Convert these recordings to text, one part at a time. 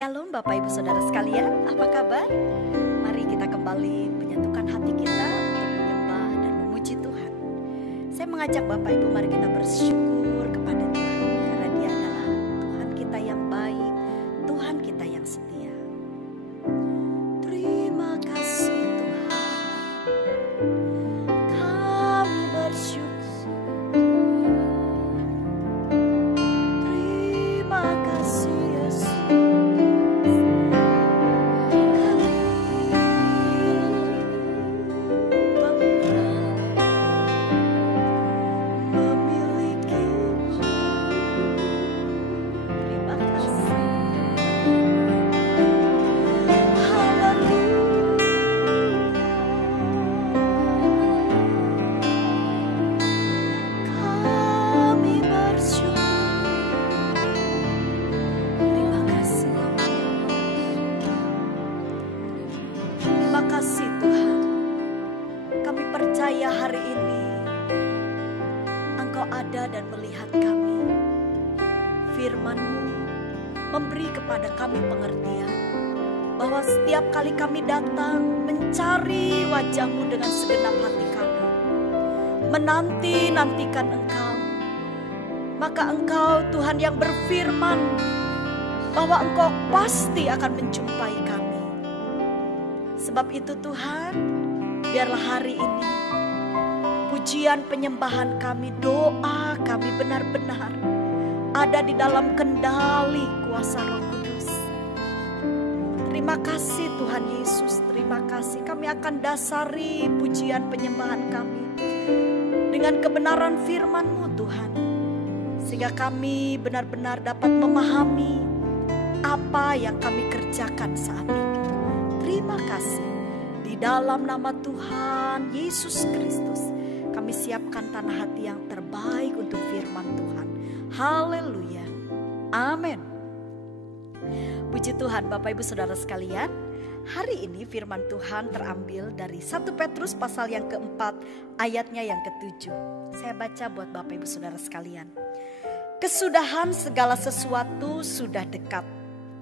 Shalom Bapak Ibu Saudara sekalian, apa kabar? Mari kita kembali menyatukan hati kita untuk menyembah dan memuji Tuhan. Saya mengajak Bapak Ibu, mari kita bersyukur kepada Tuhan, karena Dia adalah Tuhan kita yang baik, Tuhan kita yang setia. Terima kasih Tuhan, kami bersyukur. Terima kasih Yesus. Hari ini Engkau ada dan melihat kami. Firman-Mu memberi kepada kami pengertian bahwa setiap kali kami datang mencari wajah-Mu dengan segenap hati kami, menanti-nantikan Engkau, maka Engkau Tuhan yang berfirman bahwa Engkau pasti akan menjumpai kami. Sebab itu Tuhan, biarlah hari ini pujian penyembahan kami, doa kami benar-benar ada di dalam kendali kuasa Roh Kudus. Terima kasih Tuhan Yesus, terima kasih. Kami akan dasari pujian penyembahan kami dengan kebenaran firman-Mu Tuhan, sehingga kami benar-benar dapat memahami apa yang kami kerjakan saat ini. Terima kasih. Di dalam nama Tuhan Yesus Kristus, kami siapkan tanah hati yang terbaik untuk firman Tuhan. Haleluya. Amin. Puji Tuhan Bapak Ibu Saudara sekalian. Hari ini firman Tuhan terambil dari 1 Petrus pasal yang keempat ayatnya yang ke-7. Saya baca buat Bapak Ibu Saudara sekalian. Kesudahan segala sesuatu sudah dekat.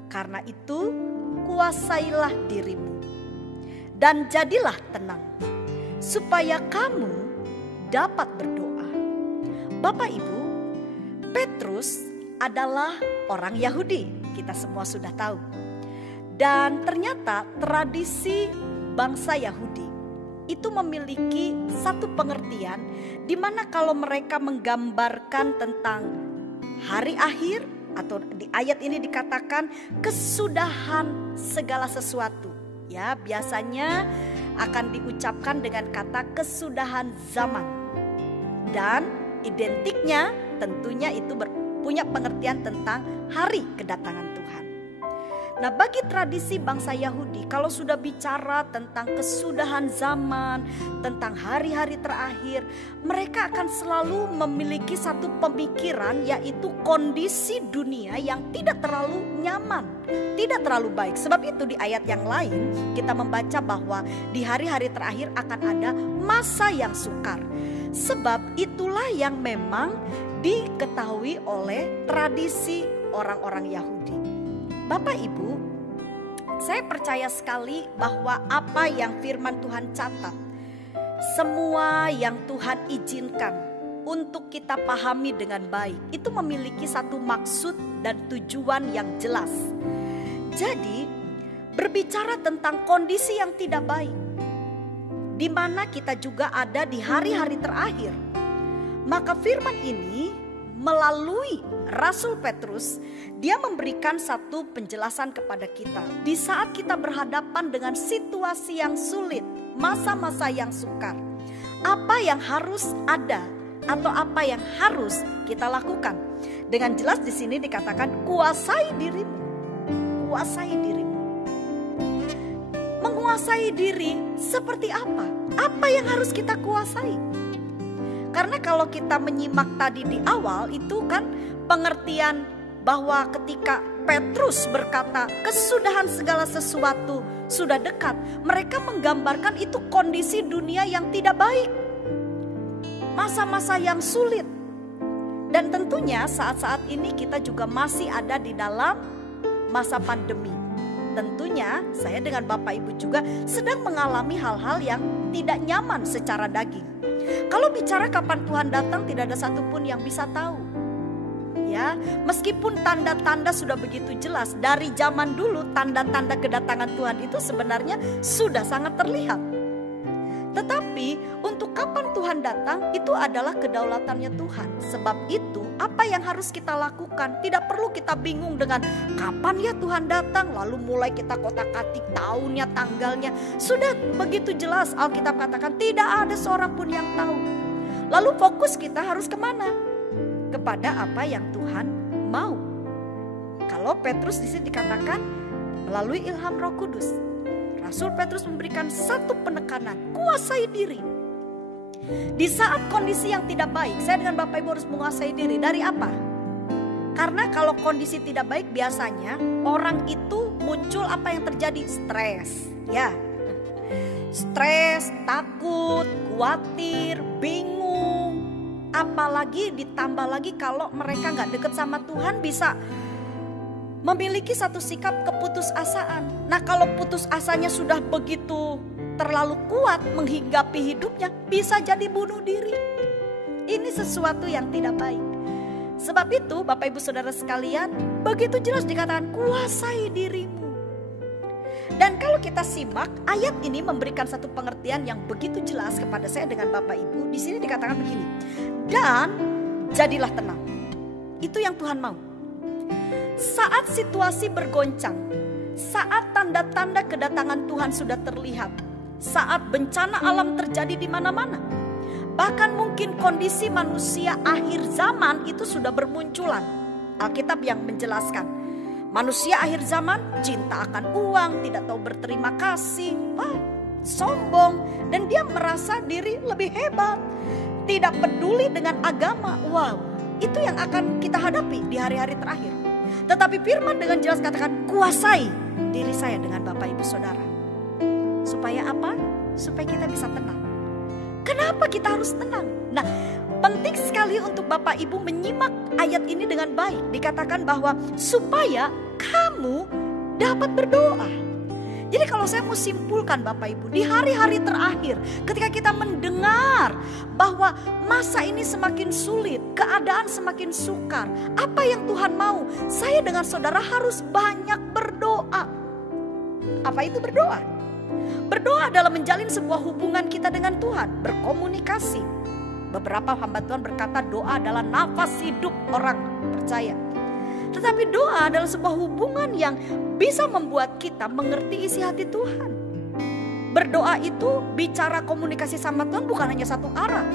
Karena itu kuasailah dirimu dan jadilah tenang, supaya kamu dapat berdoa. Bapak Ibu, Petrus adalah orang Yahudi, kita semua sudah tahu. Dan ternyata tradisi bangsa Yahudi itu memiliki satu pengertian di mana kalau mereka menggambarkan tentang hari akhir, atau di ayat ini dikatakan kesudahan segala sesuatu. Ya, biasanya akan diucapkan dengan kata kesudahan zaman. Dan identiknya tentunya itu punya pengertian tentang hari kedatangan Tuhan. Nah, bagi tradisi bangsa Yahudi, kalau sudah bicara tentang kesudahan zaman, tentang hari-hari terakhir, mereka akan selalu memiliki satu pemikiran, yaitu kondisi dunia yang tidak terlalu nyaman, tidak terlalu baik. Sebab itu di ayat yang lain kita membaca bahwa di hari-hari terakhir akan ada masa yang sukar. Sebab itulah yang memang diketahui oleh tradisi orang-orang Yahudi. Bapak Ibu, saya percaya sekali bahwa apa yang firman Tuhan catat, semua yang Tuhan izinkan untuk kita pahami dengan baik, itu memiliki satu maksud dan tujuan yang jelas. Jadi, berbicara tentang kondisi yang tidak baik, di mana kita juga ada di hari-hari terakhir, maka firman ini melalui Rasul Petrus, dia memberikan satu penjelasan kepada kita. Di saat kita berhadapan dengan situasi yang sulit, masa-masa yang sukar, apa yang harus ada atau apa yang harus kita lakukan? Dengan jelas di sini dikatakan kuasai dirimu. Kuasai dirimu. Menguasai diri seperti apa? Apa yang harus kita kuasai? Karena kalau kita menyimak tadi di awal itu kan pengertian bahwa ketika Petrus berkata kesudahan segala sesuatu sudah dekat, mereka menggambarkan itu kondisi dunia yang tidak baik, masa-masa yang sulit. Dan tentunya saat-saat ini kita juga masih ada di dalam masa pandemi. Tentunya saya dengan Bapak Ibu juga sedang mengalami hal-hal yang tidak nyaman secara daging. Kalau bicara kapan Tuhan datang, tidak ada satupun yang bisa tahu. Ya, meskipun tanda-tanda sudah begitu jelas dari zaman dulu, tanda-tanda kedatangan Tuhan itu sebenarnya sudah sangat terlihat. Tetapi untuk kapan Tuhan datang itu adalah kedaulatannya Tuhan. Sebab itu apa yang harus kita lakukan, tidak perlu kita bingung dengan kapan ya Tuhan datang, lalu mulai kita kotak-katik tahunnya, tanggalnya. Sudah begitu jelas Alkitab katakan tidak ada seorang pun yang tahu. Lalu fokus kita harus kemana? Kepada apa yang Tuhan mau. Kalau Petrus di sini dikatakan melalui ilham Roh Kudus, Rasul Petrus memberikan satu penekanan, kuasai diri. Di saat kondisi yang tidak baik, saya dengan Bapak Ibu harus menguasai diri. Dari apa? Karena kalau kondisi tidak baik biasanya orang itu muncul apa yang terjadi? Stres, ya. Stres, takut, khawatir, bingung. Apalagi ditambah lagi kalau mereka gak deket sama Tuhan, bisa memiliki satu sikap keputusasaan. Nah kalau putus asanya sudah begitu terlalu kuat menghinggapi hidupnya, bisa jadi bunuh diri. Ini sesuatu yang tidak baik. Sebab itu Bapak Ibu Saudara sekalian, begitu jelas dikatakan kuasai dirimu. Dan kalau kita simak ayat ini memberikan satu pengertian yang begitu jelas kepada saya dengan Bapak Ibu. Di sini dikatakan begini, dan jadilah tenang. Itu yang Tuhan mau. Saat situasi bergoncang, saat tanda-tanda kedatangan Tuhan sudah terlihat, saat bencana alam terjadi di mana-mana, bahkan mungkin kondisi manusia akhir zaman itu sudah bermunculan. Alkitab yang menjelaskan, manusia akhir zaman cinta akan uang, tidak tahu berterima kasih, sombong, dan dia merasa diri lebih hebat, tidak peduli dengan agama. Wow, itu yang akan kita hadapi di hari-hari terakhir. Tetapi firman dengan jelas katakan, kuasai diri saya dengan Bapak Ibu Saudara. Supaya apa? Supaya kita bisa tenang. Kenapa kita harus tenang? Nah, penting sekali untuk Bapak Ibu menyimak ayat ini dengan baik. Dikatakan bahwa supaya kamu dapat berdoa. Jadi kalau saya mau simpulkan Bapak Ibu, di hari-hari terakhir ketika kita mendengar bahwa masa ini semakin sulit, keadaan semakin sukar, apa yang Tuhan mau? Saya dengan saudara harus banyak berdoa. Apa itu berdoa? Berdoa adalah menjalin sebuah hubungan kita dengan Tuhan, berkomunikasi. Beberapa hamba Tuhan berkata doa adalah nafas hidup orang percaya. Tetapi doa adalah sebuah hubungan yang bisa membuat kita mengerti isi hati Tuhan. Berdoa itu bicara komunikasi sama Tuhan bukan hanya satu arah.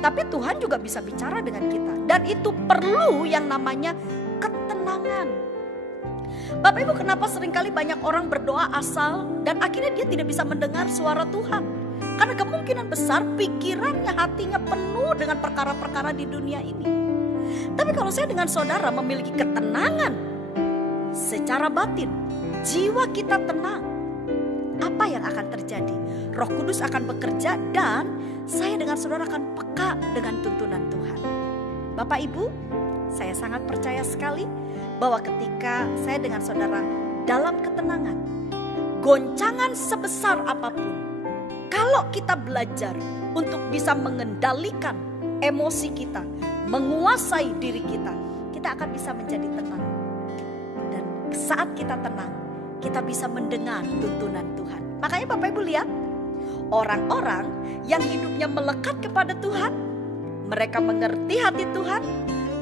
Tapi Tuhan juga bisa bicara dengan kita. Dan itu perlu yang namanya ketenangan. Bapak Ibu, kenapa seringkali banyak orang berdoa asal dan akhirnya dia tidak bisa mendengar suara Tuhan? Karena kemungkinan besar pikirannya, hatinya penuh dengan perkara-perkara di dunia ini. Tapi kalau saya dengan saudara memiliki ketenangan secara batin, jiwa kita tenang, apa yang akan terjadi? Roh Kudus akan bekerja dan saya dengan saudara akan peka dengan tuntunan Tuhan. Bapak Ibu, saya sangat percaya sekali bahwa ketika saya dengan saudara dalam ketenangan, goncangan sebesar apapun, kalau kita belajar untuk bisa mengendalikan emosi kita, menguasai diri kita, kita akan bisa menjadi tenang. Dan saat kita tenang, kita bisa mendengar tuntunan Tuhan. Makanya Bapak Ibu lihat, orang-orang yang hidupnya melekat kepada Tuhan, mereka mengerti hati Tuhan,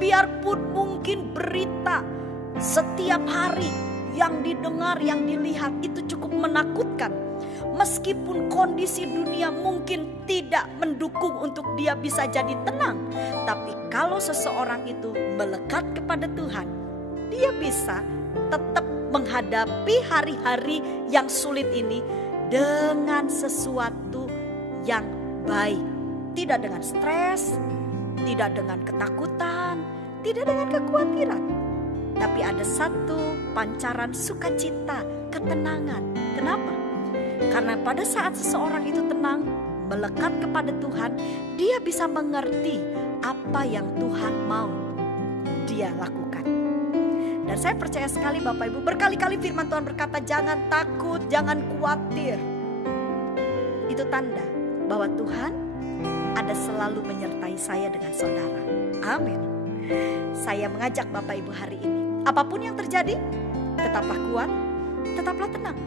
biarpun mungkin berita setiap hari yang didengar, yang dilihat itu cukup menakutkan. Meskipun kondisi dunia mungkin tidak mendukung untuk dia bisa jadi tenang, tapi kalau seseorang itu melekat kepada Tuhan, dia bisa tetap menghadapi hari-hari yang sulit ini dengan sesuatu yang baik. Tidak dengan stres, tidak dengan ketakutan, tidak dengan kekhawatiran. Tapi ada satu pancaran sukacita, ketenangan. Kenapa? Karena pada saat seseorang itu tenang, melekat kepada Tuhan, dia bisa mengerti apa yang Tuhan mau dia lakukan. Dan saya percaya sekali Bapak Ibu, berkali-kali firman Tuhan berkata jangan takut, jangan khawatir. Itu tanda bahwa Tuhan ada selalu menyertai saya dengan saudara. Amin. Saya mengajak Bapak Ibu hari ini, apapun yang terjadi, tetaplah kuat, tetaplah tenang.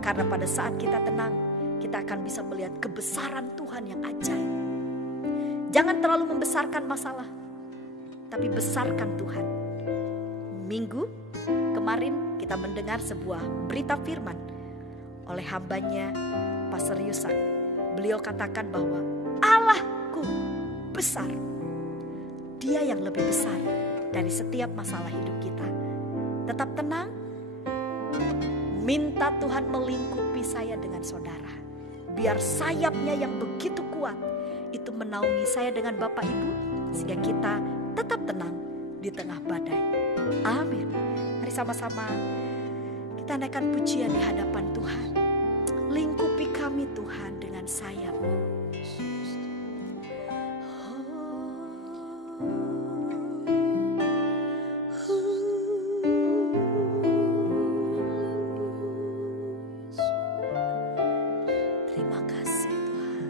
Karena pada saat kita tenang, kita akan bisa melihat kebesaran Tuhan yang ajaib. Jangan terlalu membesarkan masalah, tapi besarkan Tuhan. Minggu kemarin kita mendengar sebuah berita firman oleh hambanya Pastor Yusak. Beliau katakan bahwa Allahku besar. Dia yang lebih besar dari setiap masalah hidup kita. Tetap tenang. Minta Tuhan melingkupi saya dengan saudara. Biar sayapnya yang begitu kuat itu menaungi saya dengan Bapak Ibu. Sehingga kita tetap tenang di tengah badai. Amin. Mari sama-sama kita naikkan pujian di hadapan Tuhan. Lingkupi kami Tuhan dengan sayap-Mu. Terima kasih Tuhan.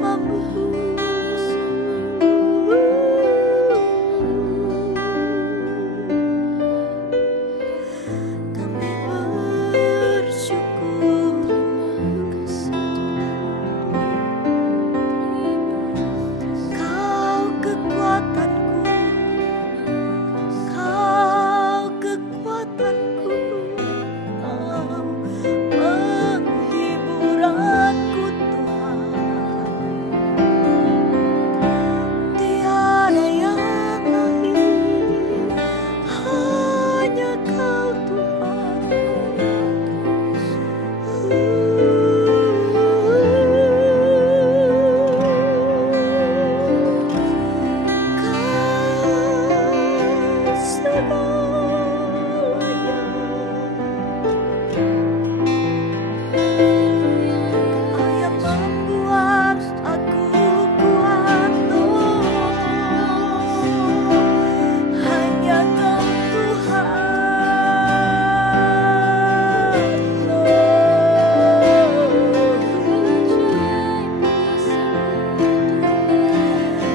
bersamamu. Kami bersyukur, Kau kekuatanku, Kau kekuatanku, Kau penghiburanku Tuhan. Tiada yang lain, hanya Kau Tuhan. Kau segalanya, Kau yang membuat aku kuat, oh, hanya Kau Tuhan,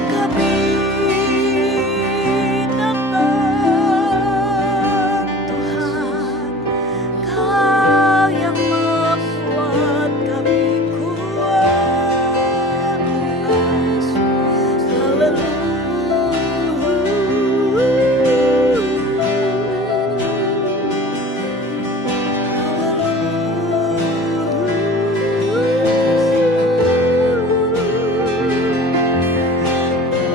kami datang Tuhan, Kau yang membuat kami kuat.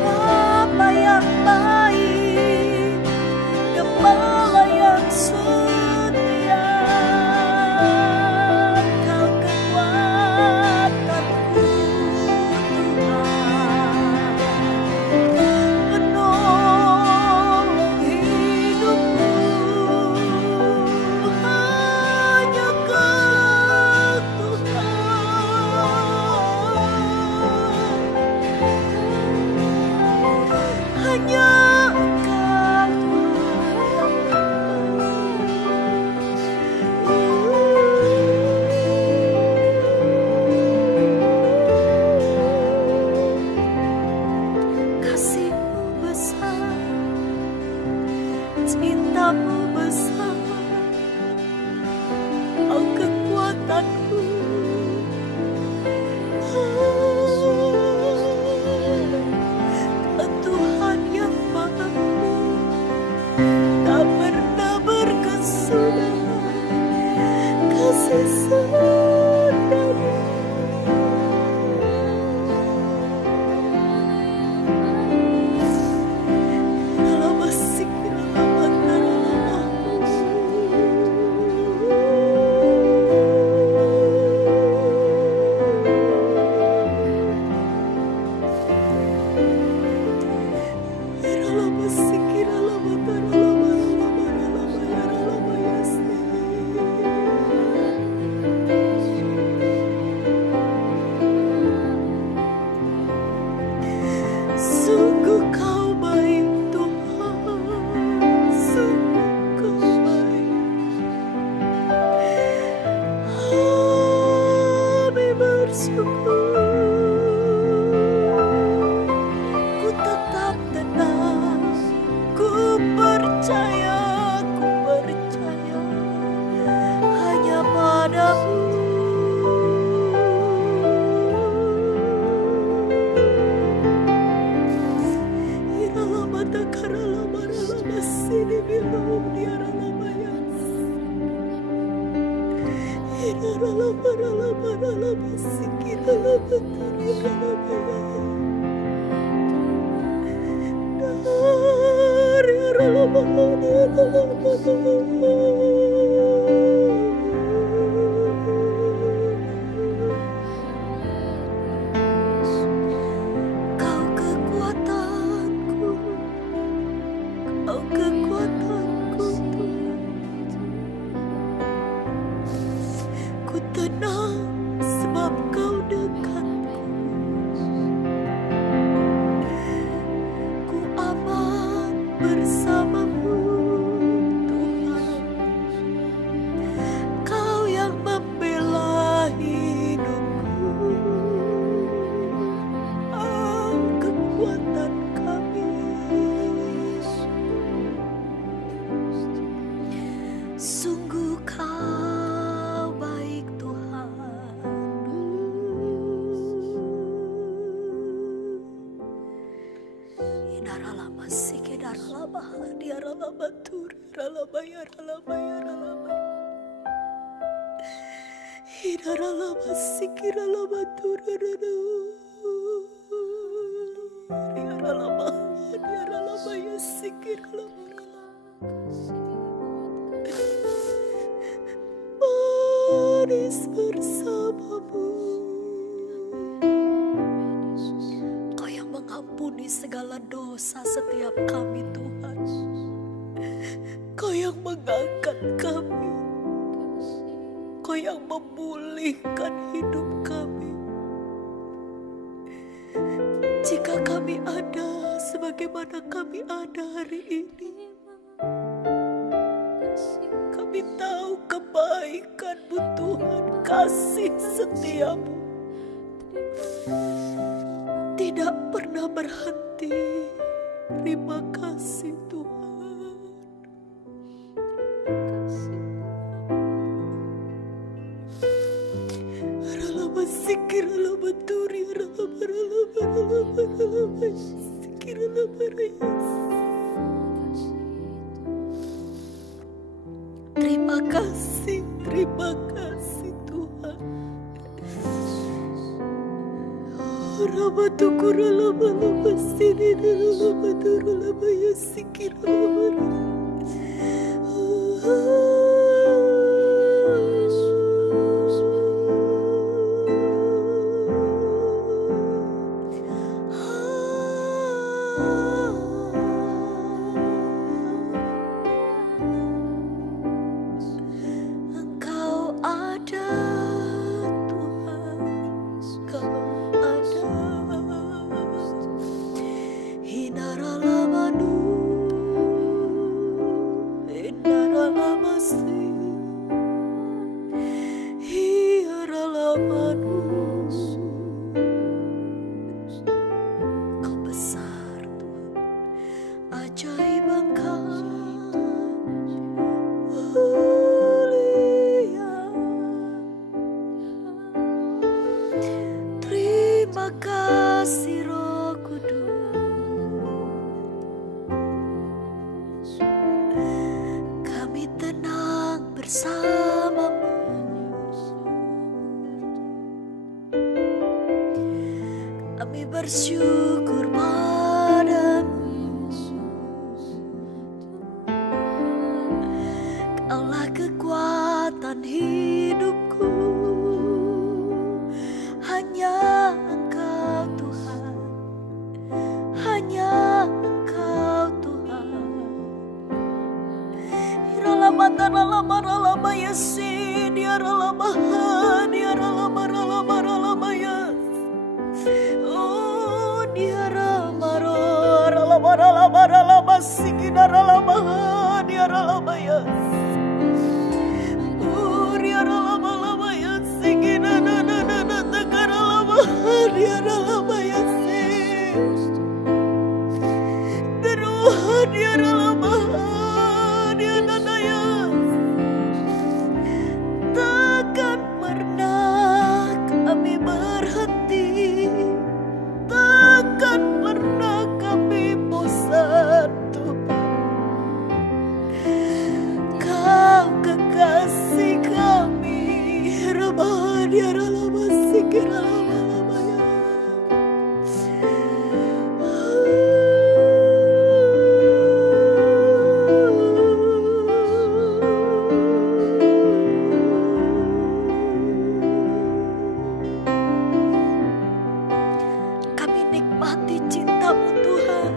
Bapa yang baik, Gembala yang setia, Kau kekuatanku Tuhan, penolong hidupku, hanya Kau Tuhan, hanya Engkau Tuhan. Kasih-Mu besar, cinta-Mu besar, Kau kekuatanku. Kau Tuhan yang mampu, tak pernah berkesudahan, kasih setiamu. Dalam masih sungguh Kau baik Tuhan, sungguh Kau baik. Kami bersyukur, ku tetap tenang, ku percaya hanya padamu. Kau kekuatanku, Kau kekuatanku Tuhan. Ku tenang sebab Kau dekatku, ku aman bersamamu Tuhan. Manis bersamamu. Kau yang mengampuni segala dosa setiap kami, Tuhan. Kau yang mengangkat kami. Kau yang memulihkan hidup kami. Jika kami ada sebagaimana kami ada hari ini, kami tahu kebaikan-Mu Tuhan, kasih setiamu tidak pernah berhenti. Terima kasih Tuhan. Terima kasih Tuhan. Engkau ada Tuhan, Kau ada. Hinaralamanu, hinaralamasi, hiaralamanu. Kau besar Tuhan, ajaib Engkau. Terima kasih Roh Kudus. Kami tenang bersamamu. Kami bersyukur padamu. Kaulah kekuatan hidupku. Hanya Engkau Tuhan, hanya Engkau Tuhan. Iralamataralamaralamaya si, diaralamaha, diaralamaralamaralamayas. Oh, diaramaralamaralamaralamasiki, diaralamaha, diaralamayas. Oh, diaralamalayas, siki, takkan pernah kami berhenti, takkan pernah kami bosan Tuhan. Kau kekasih kami, Rabbani Rabbasiki Rabbamaya. Kami nikmati cinta-Mu Tuhan,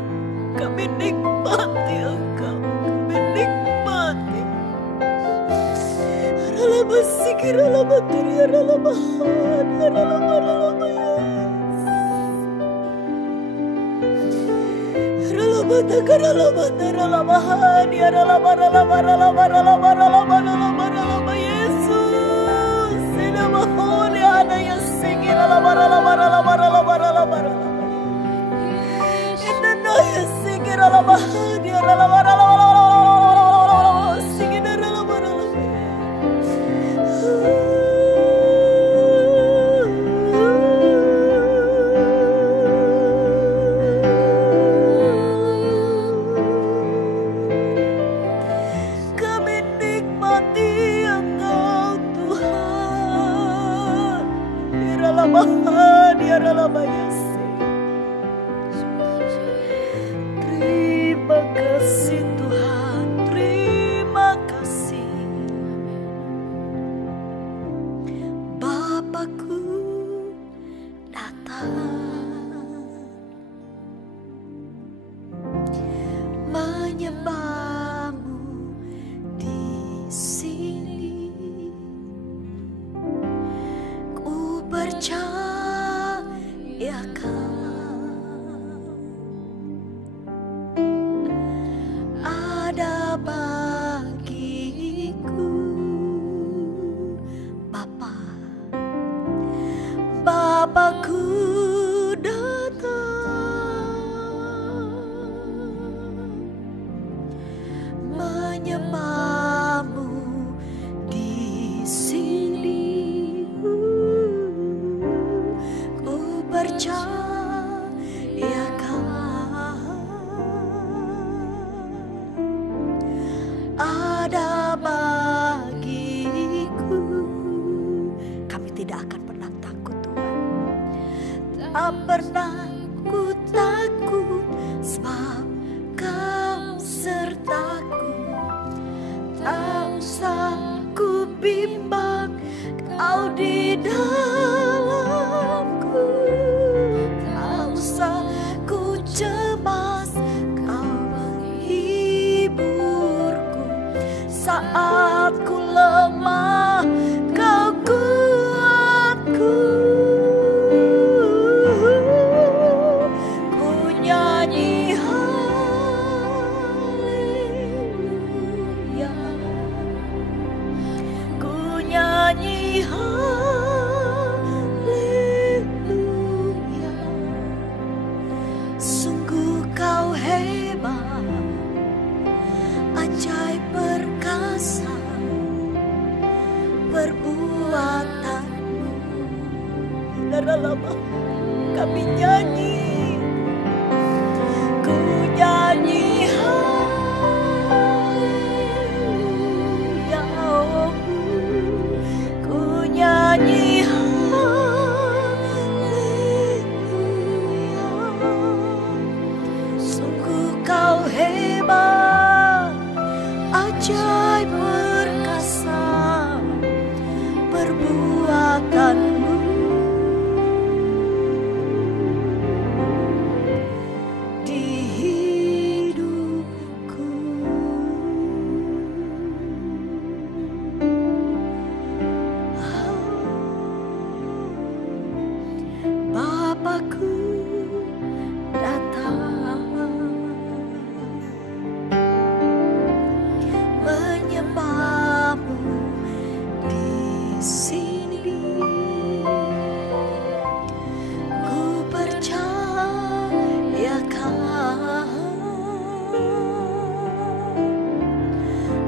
kami nikmati Engkau, kami nikmati. Ralabasiki ralabaturi ralabahan ralabaramaya. Ralabata ralabata ralabahan ralabaralabaralabaralabaralabaralabaralabaralabar Yesus. Sinamahuli ada yasiki ralabaralabaralabaralabaralabar. Inna yasiki ralabahan ralabaralabaralabar siki ralabaralabar. ya Kau ada bagiku. Bapa, Bapakku menyembahmu di sini. Ku percaya Kau ada bagiku. Kami tidak akan pernah takut Tuhan, tak pernah ku takut, sebab Kau sertaku. Tak usah ku bimbang, Kau di dalamku. Tak usah ku cemas, Kau menghiburku. Saat ku lemah, Kau kuatku. Ku nyanyi haleluya, ku nyanyi haleluya. Sungguh Kau hebat, ajaib perkasa perbuatanmu. Lama kami nyanyi, ku nyanyi haleluya, ku nyanyi haleluya. Sungguh Kau hebat, ajaib perkasa perbuatanmu. Di hidupku, Bapakku datang menyembahmu di sini. Ku percaya Kau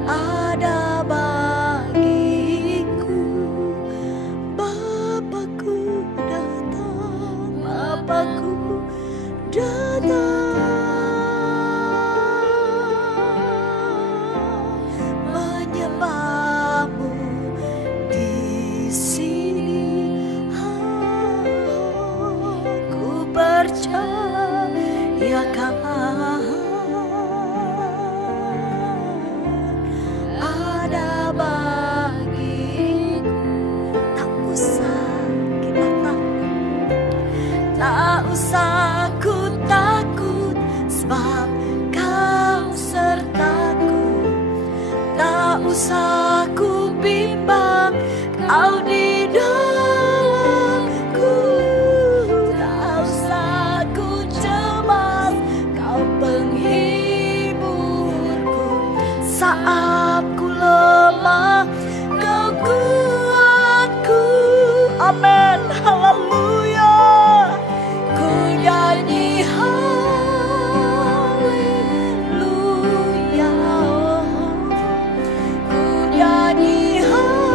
ada bagiku. Bapakku datang, Bapakku datang menyembahmu di sini. Ku percaya Kau ada bagiku. Tak usah kita takut, tak usah ku takut, sebab Kau sertaku. Tak usah ku bimbang, Kau di dalamku. Tak usah ku cemas, Kau penghiburku. Saat ku lemah, Kau kuatku. Amin, haleluya. Ku nyanyi haleluya, ku nyanyi haleluya.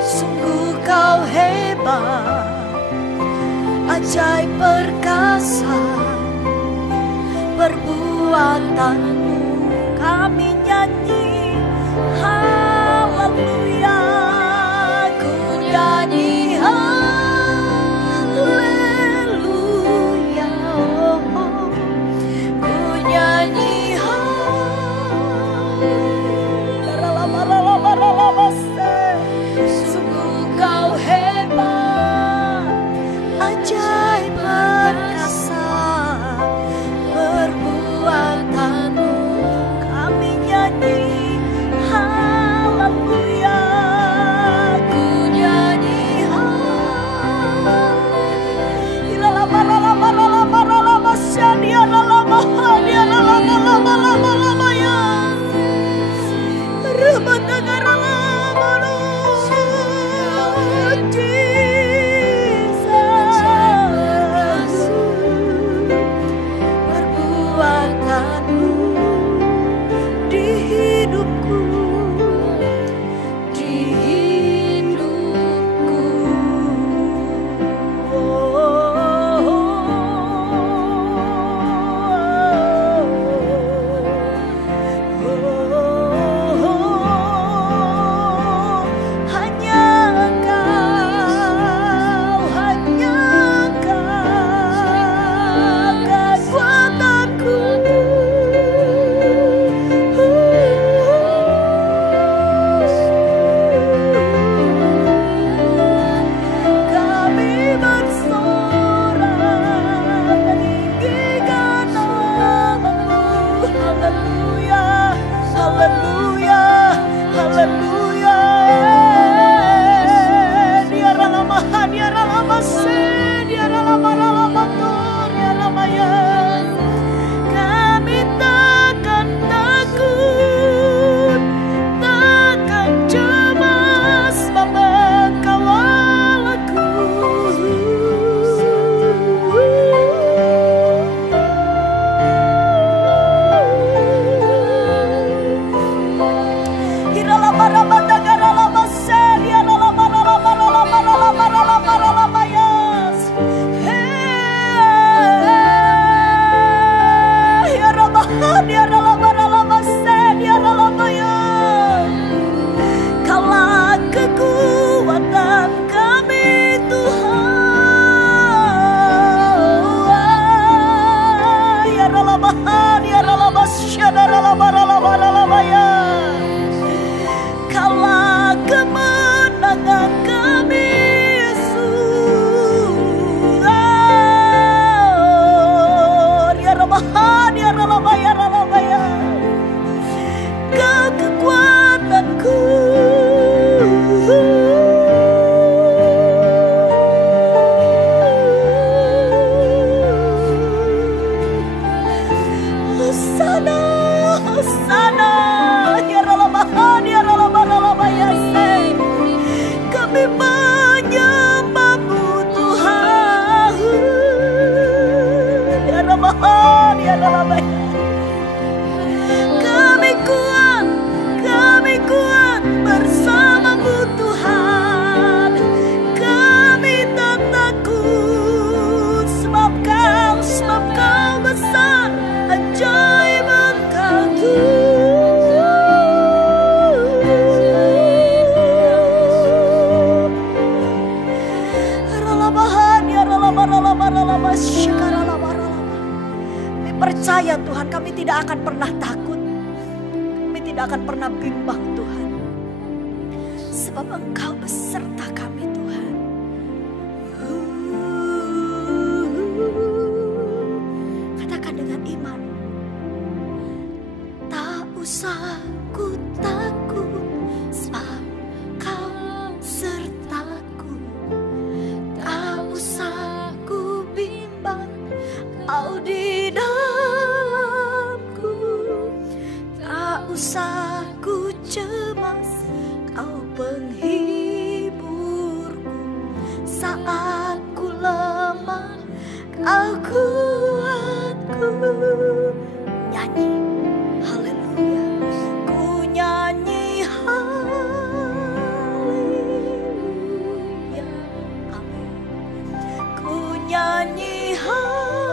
Sungguh Kau hebat, ajaib perkasa perbuatanmu. Kami nyanyi haleluya, ku nyanyi haleluya, ku nyanyi haleluya. Sungguh Kau hebat, ajaib perkasa perbuatanmu. Kami nyanyi tidak akan pernah takut. Kami tidak akan pernah bimbang Tuhan. Sebab Engkau beserta kami Tuhan. Katakan dengan iman. Tak usah ku takut, sebab Kau sertaku. Tak usah ku bimbang, Kau di dalamku. Tak usah ku cemas, Kau penghiburku. Saat ku lemah, Kau kuatku. Nyanyi haleluya, ku nyanyi haleluya, amin. Ku nyanyi haleluya.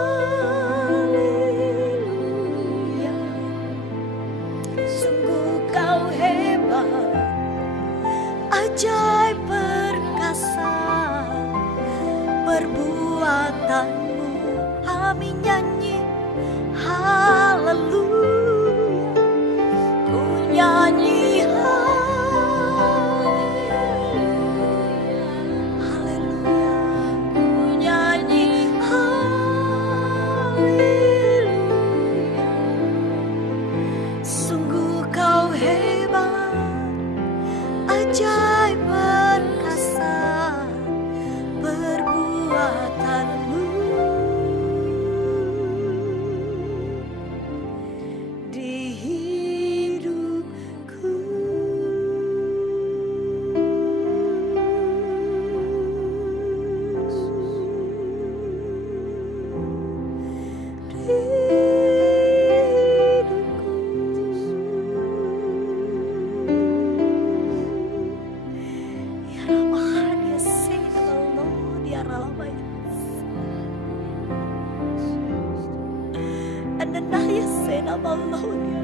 Sungguh Kau hebat, ajaib perkasa perbuatanmu. Kami nyanyi haleluya, ku nyanyi haleluya, ku nyanyi haleluya. Sungguh Kau hebat, ajaib perkasa perbuatanmu. Di hidupku. Di hidupku. Ya Ramahan ya Sayyidallah ya Ralamaya. Ananah ya Sayyidallah ya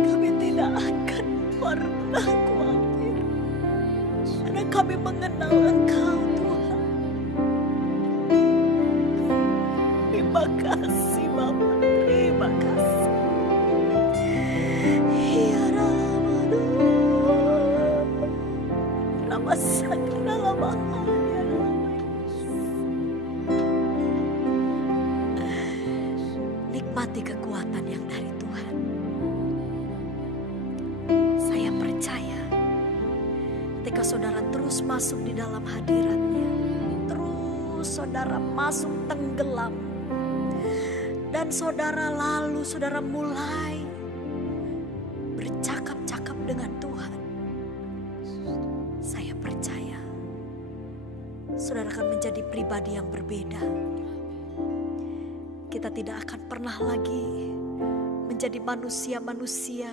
kami tidak akan pernah khawatir, karena kami mengenal Engkau Tuhan. Terima kasih Bapa, terima kasih. Ya Rabbana, Ramasakana Lamahan ya Rabbana. Nikmati kekuatan yang dari Tuhan. Saya percaya ketika saudara terus masuk di dalam hadirat-Nya, terus saudara masuk tenggelam, dan saudara mulai bercakap-cakap dengan Tuhan. Saya percaya saudara akan menjadi pribadi yang berbeda. Kita tidak akan pernah lagi menjadi manusia-manusia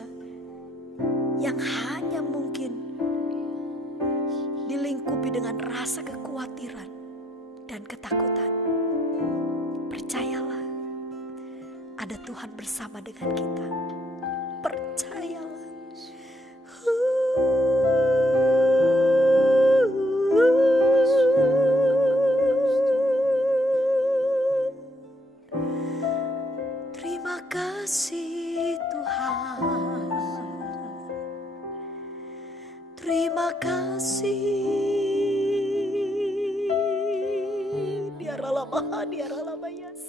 yang hanya mungkin dilingkupi dengan rasa kekhawatiran dan ketakutan. Percayalah, ada Tuhan bersama dengan kita. Percayalah. Terima kasih Tuhan. Terima kasih. Diaralamahayas.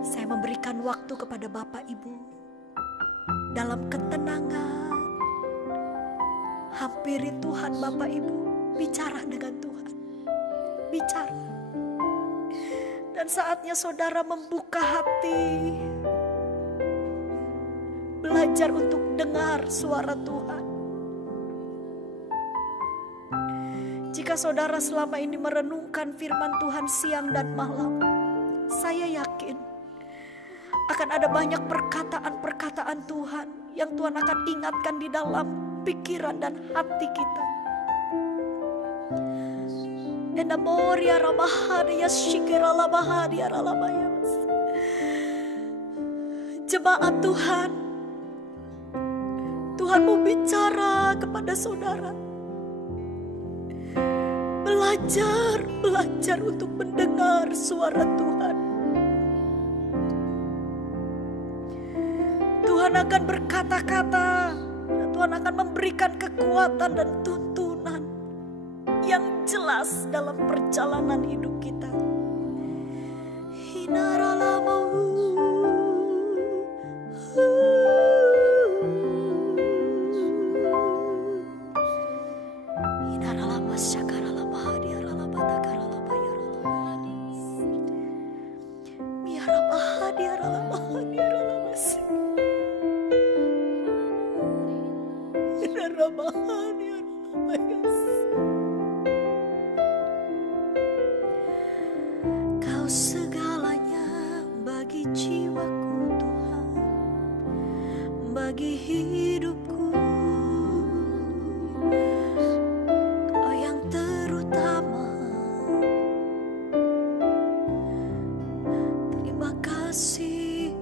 Saya memberikan waktu kepada Bapak Ibu dalam ketenangan. Hampiri Tuhan Bapak Ibu, bicara dengan Tuhan. Bicara. Dan saatnya saudara membuka hati, belajar untuk dengar suara Tuhan. Jika saudara selama ini merenungkan firman Tuhan siang dan malam, saya yakin akan ada banyak perkataan-perkataan Tuhan yang Tuhan akan ingatkan di dalam pikiran dan hati kita. Enamoria ramahania shikira lamahania ralamayas. Jemaat Tuhan, Tuhan mau bicara kepada saudara. Belajar untuk mendengar suara Tuhan. Tuhan akan berkata-kata, Tuhan akan memberikan kekuatan dan tuntunan yang jelas dalam perjalanan hidup kita. Kau segalanya bagi jiwaku Tuhan, bagi hidupku. Kau yang terutama. Terima kasih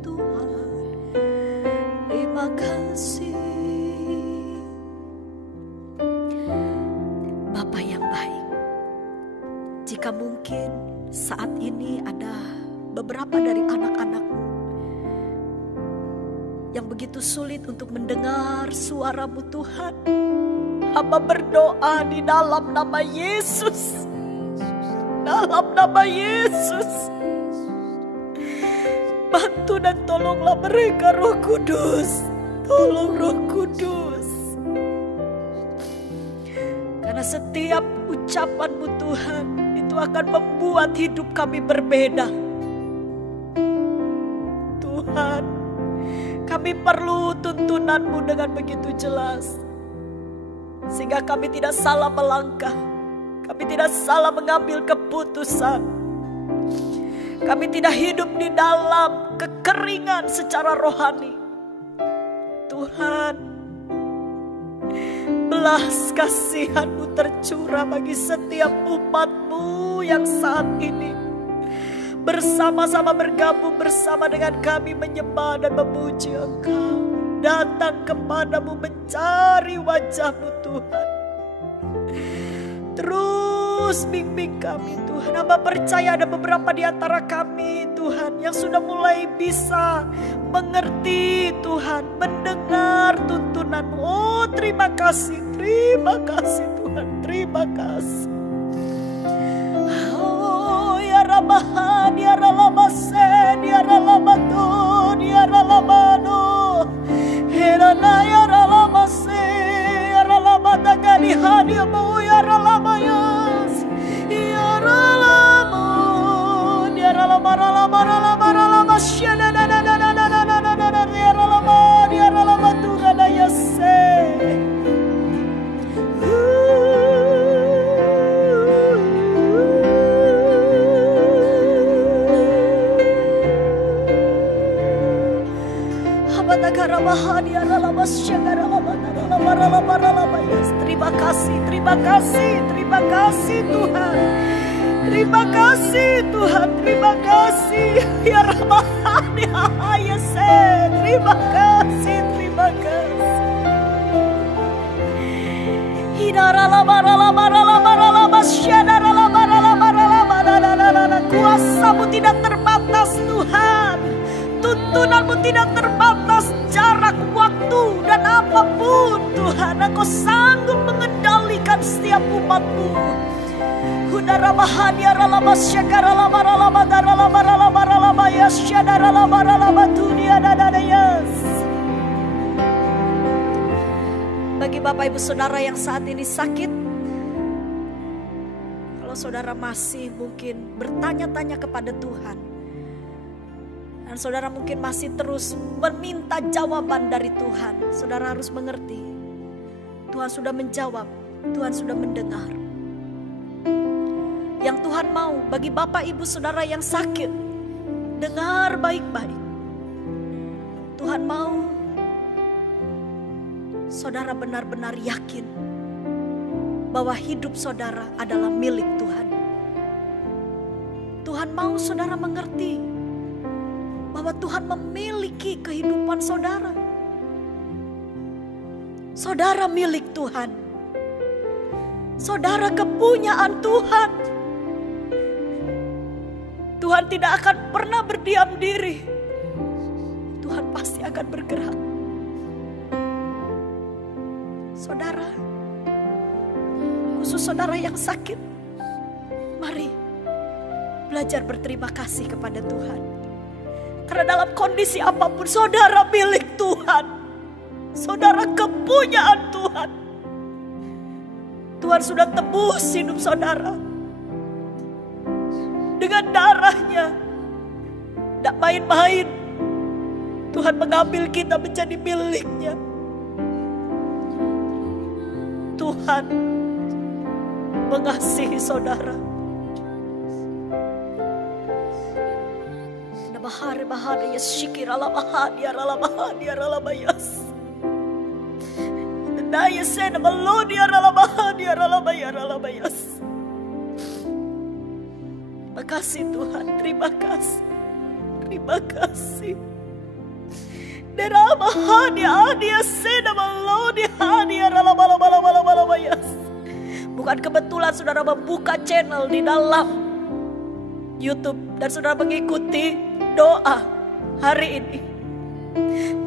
Tuhan, terima kasih. Bapa yang baik, jika mungkin saat ini ada beberapa dari anak-anakmu yang begitu sulit untuk mendengar suara-Mu Tuhan, hamba berdoa di dalam nama Yesus, dalam nama Yesus, bantu dan tolonglah mereka, Roh Kudus. Tolong Roh Kudus. Karena setiap ucapan-Mu Tuhan itu akan membuat hidup kami berbeda. Tuhan, kami perlu tuntunan-Mu dengan begitu jelas. Sehingga kami tidak salah melangkah. Kami tidak salah mengambil keputusan. Kami tidak hidup di dalam kekeringan secara rohani. Tuhan, belas kasihan-Mu tercurah bagi setiap umat-Mu yang saat ini bersama-sama bergabung bersama dengan kami menyembah dan memuji Engkau. Datang kepadamu mencari wajah-Mu Tuhan. Terus bimbing kami Tuhan. Hamba percaya ada beberapa di antara kami Tuhan yang sudah mulai bisa mengerti Tuhan, mendengar tuntunan-Mu. Oh, terima kasih Tuhan, terima kasih. Oh ya Rabahan, ya Ralamasen, ya Ralamadon, ya Ralamano, Herana ya Ralamasen, ya Ralamadagani Hadiamu, ya Ralamayas, ya Ralamon, ya Ralamaralamaralamaralamasya, ya Ralaman, ya Ralamaturana Yase. Terima kasih Tuhan. Terima kasih Tuhan, terima kasih ya Rahman ya Yese. Terima kasih. Kuasa-Mu tidak terbatas Tuhan. Tuntunan-Mu tidak terbatas jarak, waktu, dan apapun Tuhan. Engkau sanggup mengendalikan setiap umat-Mu. Bagi Bapak Ibu Saudara yang saat ini sakit, kalau saudara masih mungkin bertanya-tanya kepada Tuhan, dan saudara mungkin masih terus meminta jawaban dari Tuhan, saudara harus mengerti, Tuhan sudah menjawab, Tuhan sudah mendengar. Yang Tuhan mau bagi Bapak Ibu Saudara yang sakit, dengar baik-baik. Tuhan mau saudara benar-benar yakin bahwa hidup saudara adalah milik Tuhan. Tuhan mau saudara mengerti bahwa Tuhan memiliki kehidupan saudara. Saudara milik Tuhan. Saudara kepunyaan Tuhan. Tuhan tidak akan pernah berdiam diri. Tuhan pasti akan bergerak. Saudara, khusus saudara yang sakit, mari belajar berterima kasih kepada Tuhan. Karena dalam kondisi apapun saudara milik Tuhan. Saudara kepunyaan Tuhan. Tuhan sudah tebus hidup saudara dengan darahnya. Tidak main-main. Tuhan mengambil kita menjadi miliknya. Tuhan mengasihi saudara. Bahari bahari yashikir ala bahari ala bahari ala bayas. Naya sen melodi ala bahari ala bayar ala bayas. Terima kasih Tuhan, terima kasih, terima kasih. Derama hadi adia sen melodi hadi ala bala bala bala bala bayas. Bukan kebetulan saudara membuka channel di dalam YouTube dan saudara mengikuti doa hari ini.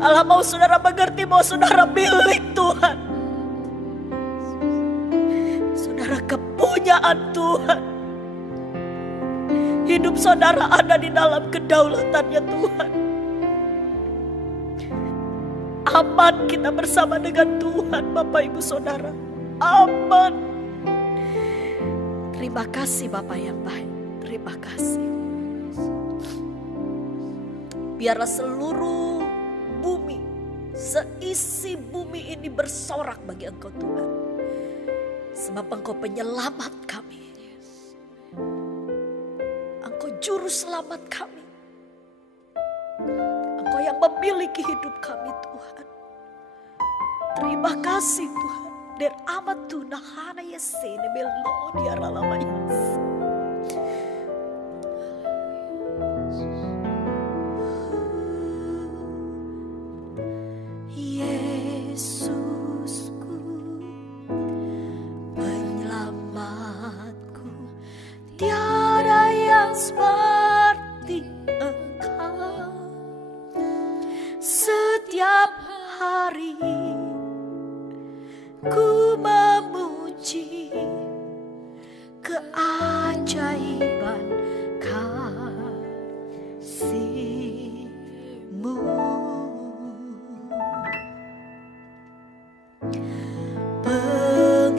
Allah mau saudara mengerti bahwa saudara milik Tuhan. Saudara kepunyaan Tuhan. Hidup saudara ada di dalam kedaulatannya Tuhan. Aman kita bersama dengan Tuhan, Bapak Ibu Saudara. Aman. Terima kasih Bapak yang baik. Terima kasih. Biarlah seluruh bumi, seisi bumi ini bersorak bagi Engkau Tuhan. Sebab Engkau penyelamat kami. Engkau juru selamat kami. Engkau yang memiliki hidup kami Tuhan. Terima kasih Tuhan. Der amat Tuhan hana yesene melodi aralamayas. Yesusku, penyelamatku, tiada yang seperti Engkau. Setiap hari ku memuji keajaiban kasih-Mu. Penghibur,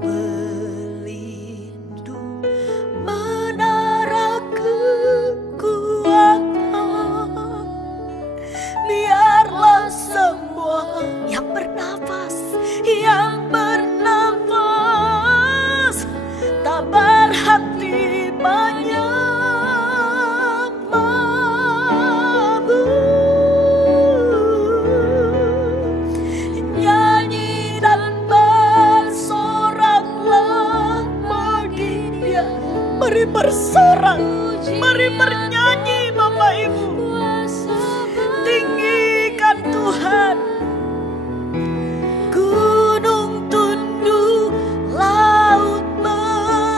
pelindung, menara kekuatan. Biarlah semua yang bernafas tak berhenti menyembah-Mu. Nyanyi dan bersoraklah bagi Dia. Mari bersorak, mari bernyanyi Bapak Ibu. Tinggikan Tuhan. Gunung tunduk, laut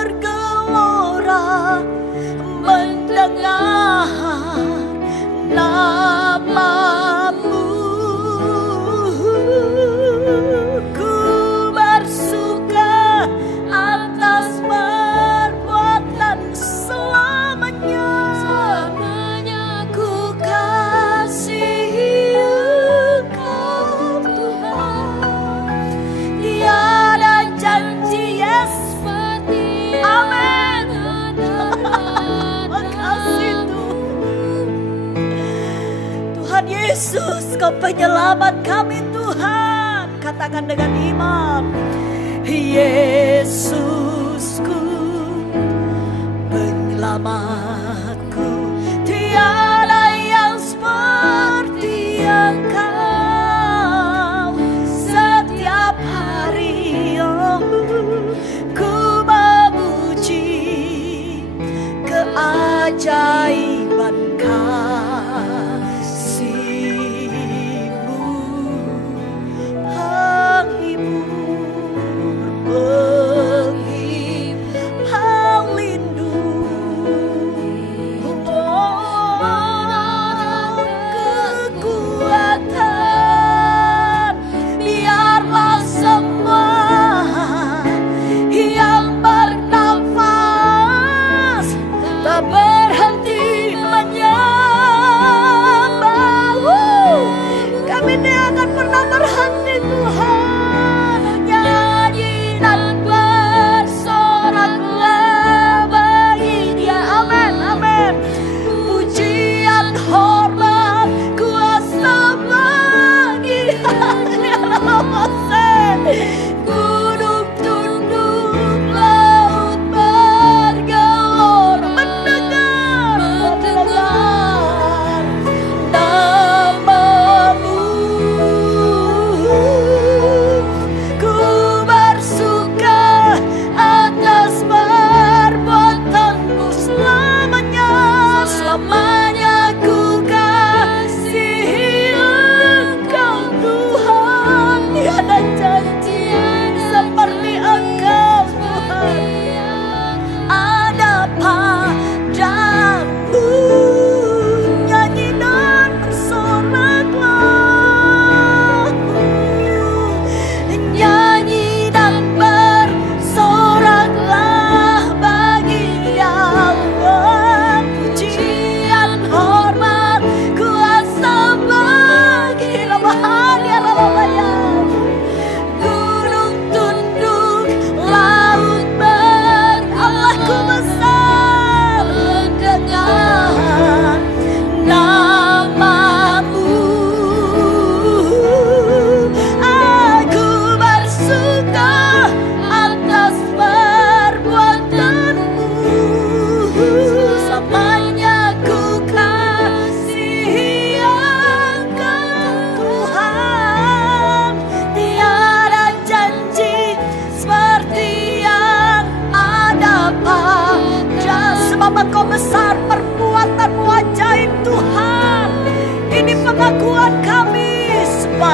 bergelora, mendengar nama-Mu. Ku bersuka atas perbuatan selamanya. Ku kasihi Engkau Tuhan. Tiada janji yes seperti amin. Makasih Tuhan Yesus, Kau penyelamat kami Tuhan. Katakan dengan iman, Yesusku, penyelamatku, tiada yang seperti Engkau. Setiap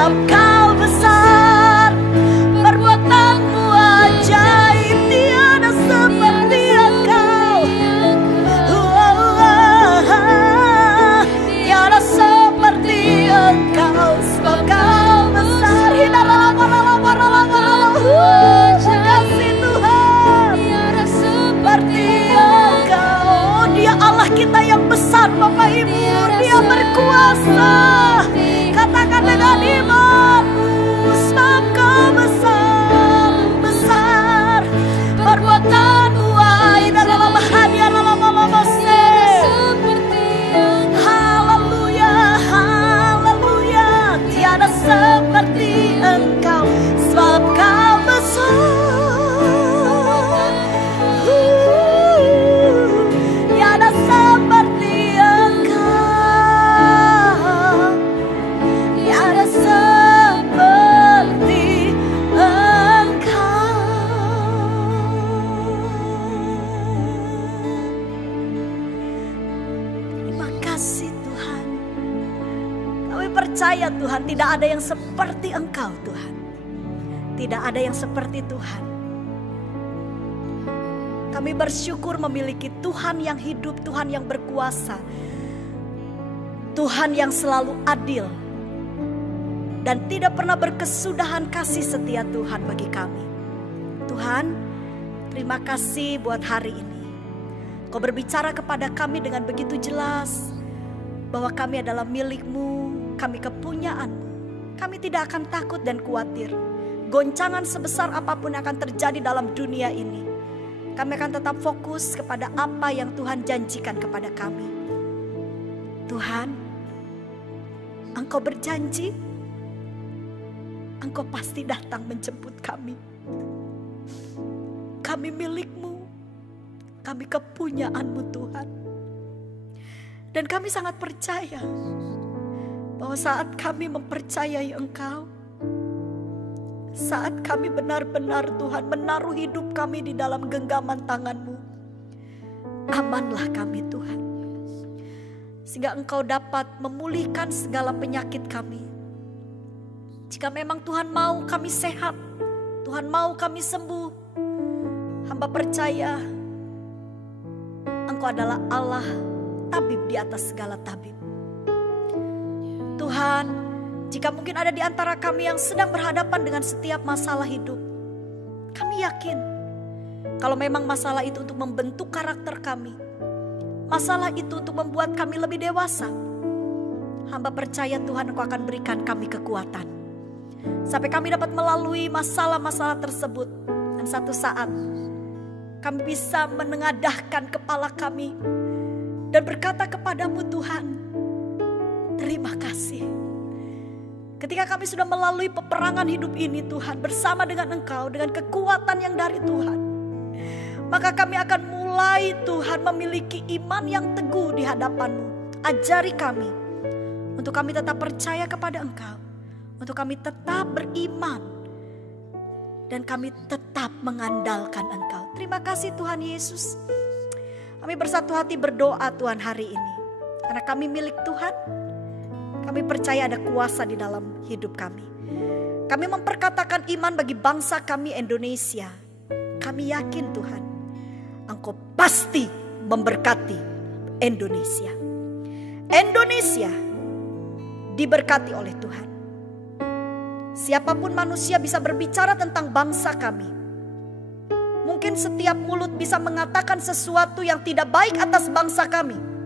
sebab Kau besar, perbuatanmu ajaib, tiada seperti Engkau. Tiada seperti Engkau, sebab Kau besar. Kasih Tuhan, tiada seperti Engkau. Dia Allah kita yang besar, Bapak Ibu. Dia berkuasa. Katakan dengan iman, sebab Kau besar, besar perbuatanmu, ai dalam hadiah dalam se. Haleluya, haleluya, tiada seperti Engkau, sebab Kau besar. Tiada seperti Engkau, tiada seperti Engkau. Terima kasih Tuhan. Kami percaya Tuhan, tidak ada yang seperti Engkau Tuhan. Tidak ada yang seperti Tuhan. Kami bersyukur memiliki Tuhan yang hidup, Tuhan yang berkuasa, Tuhan yang selalu adil, dan tidak pernah berkesudahan kasih setia Tuhan bagi kami. Tuhan, terima kasih buat hari ini. Kau berbicara kepada kami dengan begitu jelas bahwa kami adalah milik-Mu, kami kepunyaan-Mu. Kami tidak akan takut dan khawatir. Goncangan sebesar apapun yang akan terjadi dalam dunia ini, kami akan tetap fokus kepada apa yang Tuhan janjikan kepada kami. Tuhan, Engkau berjanji, Engkau pasti datang menjemput kami. Kami milik-Mu, kami kepunyaan-Mu Tuhan. Dan kami sangat percaya bahwa saat kami mempercayai Engkau, saat kami benar-benar Tuhan menaruh hidup kami di dalam genggaman tangan-Mu, amanlah kami Tuhan. Sehingga Engkau dapat memulihkan segala penyakit kami. Jika memang Tuhan mau kami sehat, Tuhan mau kami sembuh, hamba percaya Engkau adalah Allah tabib di atas segala tabib. Tuhan, jika mungkin ada di antara kami yang sedang berhadapan dengan setiap masalah hidup, kami yakin kalau memang masalah itu untuk membentuk karakter kami, masalah itu untuk membuat kami lebih dewasa, hamba percaya Tuhan Engkau akan berikan kami kekuatan sampai kami dapat melalui masalah-masalah tersebut. Dan satu saat kami bisa menengadahkan kepala kami dan berkata kepadamu Tuhan, terima kasih. Ketika kami sudah melalui peperangan hidup ini Tuhan, bersama dengan Engkau, dengan kekuatan yang dari Tuhan, maka kami akan mulai Tuhan memiliki iman yang teguh di hadapan-Mu. Ajari kami untuk kami tetap percaya kepada Engkau, untuk kami tetap beriman, dan kami tetap mengandalkan Engkau. Terima kasih Tuhan Yesus. Kami bersatu hati berdoa Tuhan hari ini, karena kami milik Tuhan. Kami percaya ada kuasa di dalam hidup kami. Kami memperkatakan iman bagi bangsa kami Indonesia. Kami yakin Tuhan, Engkau pasti memberkati Indonesia. Indonesia diberkati oleh Tuhan. Siapapun manusia bisa berbicara tentang bangsa kami. Mungkin setiap mulut bisa mengatakan sesuatu yang tidak baik atas bangsa kami.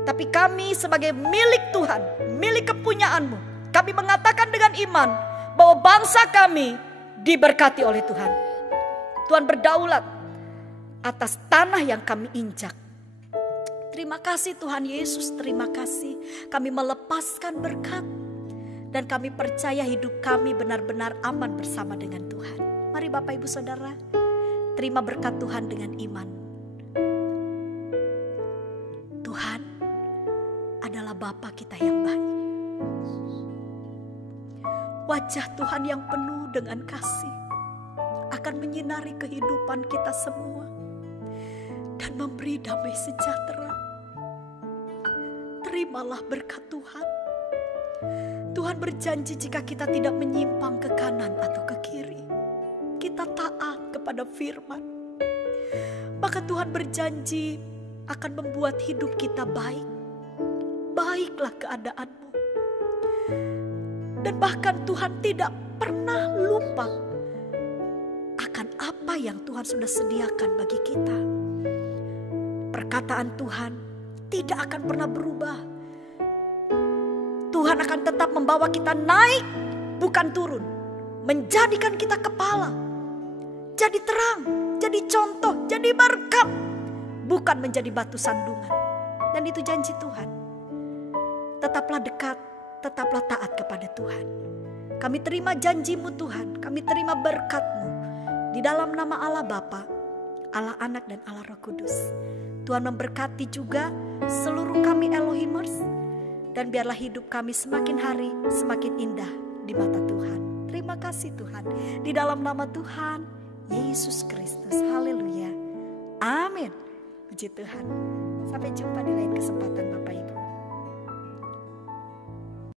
Tapi kami sebagai milik Tuhan, milik kepunyaan-Mu, kami mengatakan dengan iman bahwa bangsa kami diberkati oleh Tuhan. Tuhan berdaulat atas tanah yang kami injak. Terima kasih Tuhan Yesus, terima kasih. Kami melepaskan berkat dan kami percaya hidup kami benar-benar aman bersama dengan Tuhan. Mari Bapak Ibu Saudara, terima berkat Tuhan dengan iman. Tuhan adalah Bapa kita yang baik. Wajah Tuhan yang penuh dengan kasih akan menyinari kehidupan kita semua dan memberi damai sejahtera. Terimalah berkat Tuhan. Tuhan Tuhan berjanji jika kita tidak menyimpang ke kanan atau ke kiri, kita taat kepada firman, maka Tuhan berjanji akan membuat hidup kita baik. Baiklah keadaanmu. Dan bahkan Tuhan tidak pernah lupa akan apa yang Tuhan sudah sediakan bagi kita. Perkataan Tuhan tidak akan pernah berubah. Tuhan akan tetap membawa kita naik, bukan turun. Menjadikan kita kepala, jadi terang, jadi contoh, jadi berkat, bukan menjadi batu sandungan. Dan itu janji Tuhan. Tetaplah dekat, tetaplah taat kepada Tuhan. Kami terima janji-Mu Tuhan, kami terima berkat-Mu. Di dalam nama Allah Bapa, Allah Anak dan Allah Roh Kudus. Tuhan memberkati juga seluruh kami Elohimers. Dan biarlah hidup kami semakin hari semakin indah di mata Tuhan. Terima kasih Tuhan. Di dalam nama Tuhan Yesus Kristus. Haleluya. Amin. Puji Tuhan. Sampai jumpa di lain kesempatan Bapak Ibu.